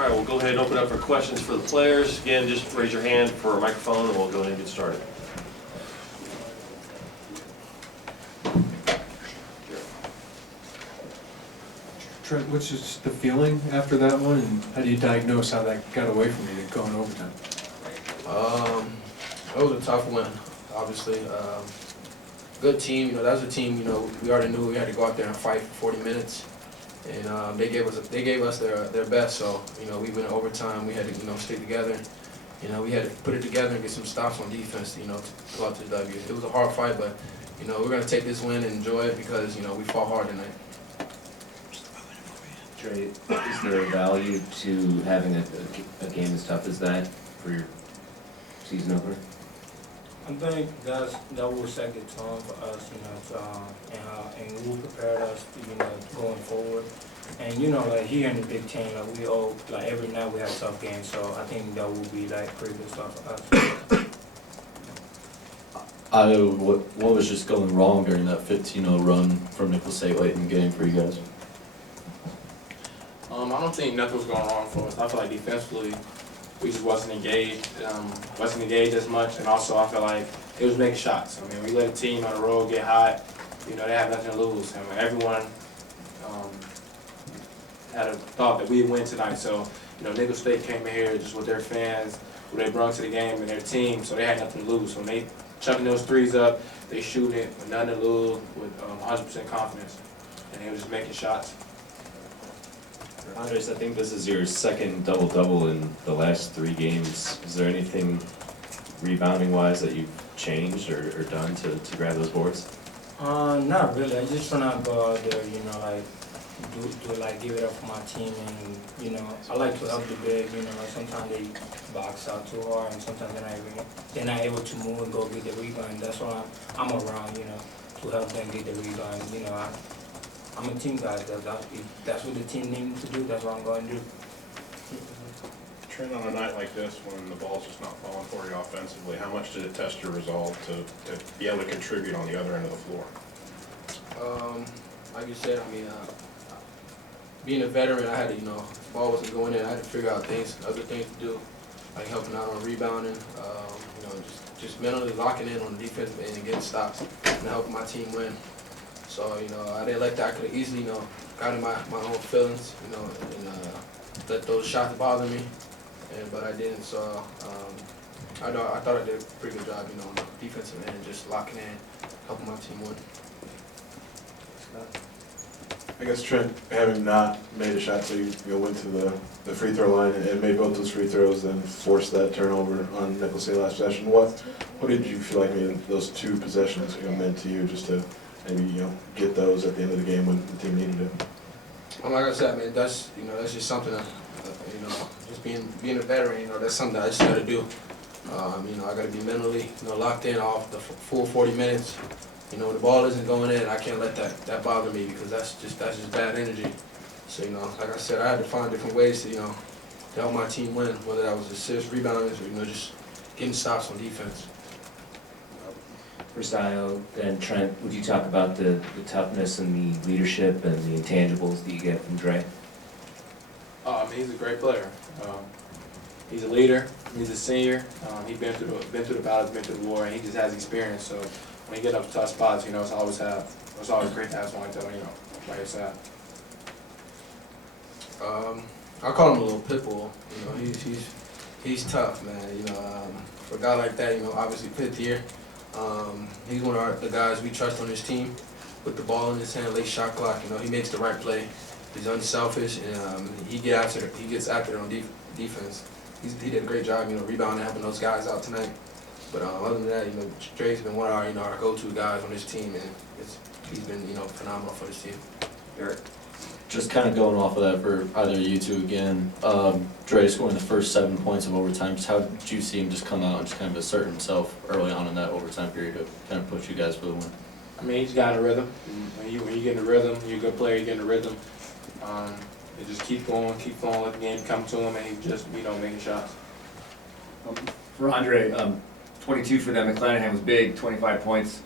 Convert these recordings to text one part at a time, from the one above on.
All right, we'll go ahead and open up for questions for the players. Again, just raise your hand for a microphone and we'll go ahead and get started. Trent, what's just the feeling after that one, and how do you diagnose how that got away from you to go in overtime? It was a tough one, obviously. Good team, you know, that was a team, you know, we already knew we had to go out there and fight for 40 minutes. And they gave us their best, so, you know, we went in overtime, we had to, you know, stick together. You know, we had to put it together and get some stops on defense, you know, to go out to the W. It was a hard fight, but, you know, we're going to take this win and enjoy it because, you know, we fought hard tonight. Trey, is there a value to having a game as tough as that for your season opener? I think that will set the tone for us, you know, and will prepare us, you know, going forward. And you know, like here in the Big Ten, like we all, like every night we have tough games, so I think that will be like pretty good stuff for us. What was just going wrong during that 15-0 run from Nicholls State late in the game for you guys? I don't think nothing was going wrong for us. I feel like defensively, we just wasn't engaged as much, and also I feel like it was making shots. I mean, we let a team on the road get hot. You know, they have nothing to lose. I mean, everyone had a thought that we'd win tonight. So, you know, Nicholls State came in here just with their fans, what they brought to the game, and their team, so they had nothing to lose. So when they chucking those threes up, they shooting it with nothing to lose, with 100% confidence, and they were just making shots. Andres, I think this is your second double-double in the last 3 games. Is there anything rebounding-wise that you've changed or done to grab those boards? Not really. I just trying to go out there, you know, like give it up for my team, and you know, I like to help the big. You know, like sometimes they box out too hard, and sometimes they're not able to move and go get the rebound. That's why I'm around, you know, to help them get the rebound. You know, I'm a team guy. If that's what the team needs to do, that's what I'm going to do. Trent, on a night like this, when the ball's just not falling for you offensively, how much did it test your resolve to be able to contribute on the other end of the floor? Like you said, I mean, being a veteran, I had to, you know, if the ball wasn't going in, I had to figure out other things to do, like helping out on rebounding, you know, just mentally locking in on the defensive end and getting stops and helping my team win. So, you know, I didn't like that. I could have easily, you know, got in my own feelings, you know, and let those shots bother me, but I didn't. So I thought I did a pretty good job, you know, on the defensive end, just locking in, helping my team win. I guess Trent, having not made a shot, so you went to the free throw line and made both those free throws, then forced that turnover on Nicholls State last possession. What did you feel like maybe those 2 possessions, you know, meant to you, just to maybe, you know, get those at the end of the game when the team needed it? Like I said, I mean, that's, you know, that's just something that, you know, just being a veteran, you know, that's something that I just got to do. You know, I got to be mentally, you know, locked in off the full 40 minutes. You know, the ball isn't going in, I can't let that bother me because that's just bad energy. So, you know, like I said, I had to find different ways to, you know, to help my team win, whether that was assist, rebounding, or, you know, just getting stops on defense. For Style and Trent, would you talk about the toughness and the leadership and the intangibles that you get from Dre? I mean, he's a great player. He's a leader. He's a senior. He's been through the battles, been through the war, and he just has experience. So when you get up to tough spots, you know, it's always great to have someone like that, you know, by your side. I call him a little pit bull. You know, he's tough, man. You know, for a guy like that, you know, obviously 5th year. He's one of the guys we trust on his team. With the ball in his hand, late shot clock, you know, he makes the right play. He's unselfish, and he gets after it on defense. He did a great job, you know, rebounding, helping those guys out tonight. But other than that, you know, Dre's been one of our, you know, our go-to guys on this team, and he's been, you know, phenomenal for this team. Eric? Just kind of going off of that for either of you two again, Dre scoring the first 7 points of overtime, just how did you see him just come out and just kind of assert himself early on in that overtime period to kind of push you guys for the win? I mean, he's got a rhythm. When you get in the rhythm, you're a good player, you get in the rhythm. You just keep going, let the game come to him, and he just, you know, making shots. For Andre, 22 for them. McClanahan was big, 25 points.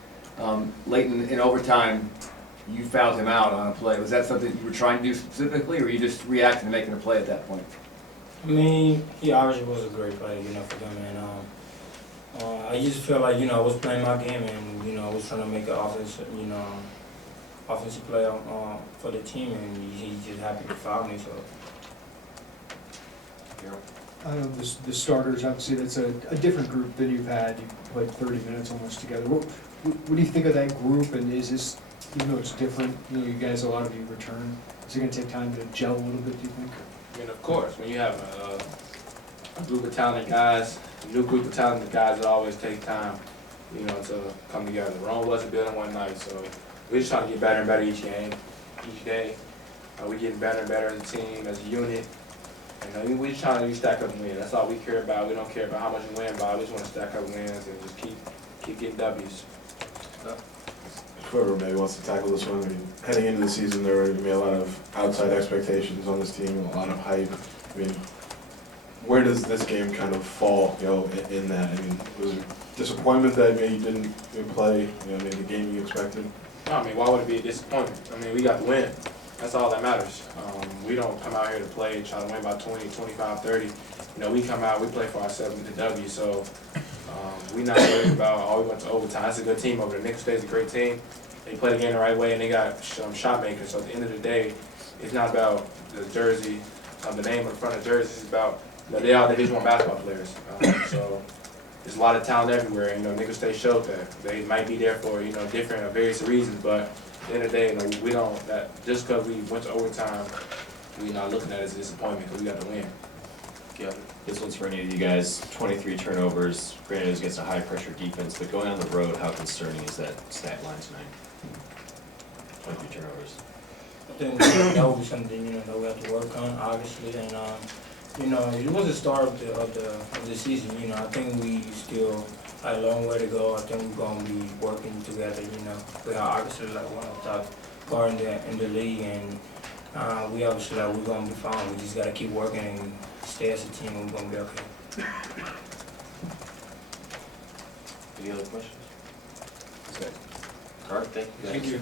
Late in overtime, you fouled him out on a play. Was that something you were trying to do specifically, or were you just reacting to making a play at that point? I mean, he obviously was a great player, for them, and I just felt like, I was playing my game, and I was trying to make an offensive play for the team, and he's just happy to foul me. So I know the starters, obviously, that's a different group than you've had. You played 30 minutes almost together. What do you think of that group, and is this, even though it's different, you guys, a lot of you return, is it going to take time to gel a little bit, do you think? I mean, of course, when you have a group of talented guys, a new group of talented guys, it always takes time, to come together. Rome wasn't built in one night, so we're just trying to get better and better each game, each day. We're getting better and better as a team, as a unit. And we're just trying to stack up and win. That's all we care about. We don't care about how much we win by. We just want to stack up wins and just keep getting W's. Whoever maybe wants to tackle this one, I mean, heading into the season, there were going to be a lot of outside expectations on this team, a lot of hype. I mean, where does this game kind of fall, in that? I mean, was it disappointment that maybe you didn't play, maybe the game you expected? No, I mean, why would it be a disappointment? I mean, we got the win. That's all that matters. We don't come out here to play and try to win by 20, 25, 30. We come out, we play for ourselves with the W, so we're not worried about, we went to overtime. That's a good team over there. Nicholls State's a great team. They play the game the right way, and they got shot makers. So at the end of the day, it's not about the jersey, the name on the front of the jersey. It's about, they are Division I basketball players. So there's a lot of talent everywhere. Nicholls State showed that. They might be there for, different various reasons, but at the end of the day, we don't, just because we went to overtime, we're not looking at it as a disappointment because we got the win. Yeah, this one's for any of you guys. 23 turnovers. Granted, it was against a high-pressure defense, but going on the road, how concerning is that stat line tonight? 23 turnovers. I think that will be something that we have to work on, obviously, and it was the start of the season. I think we still have a long way to go. I think we're gonna be working together. We are obviously like one of the top guard in the league, and we obviously we're gonna be fine. We just gotta keep working and stay as a team, and we're gonna be okay. Any other questions? Okay. All right, thank you guys. Thank you.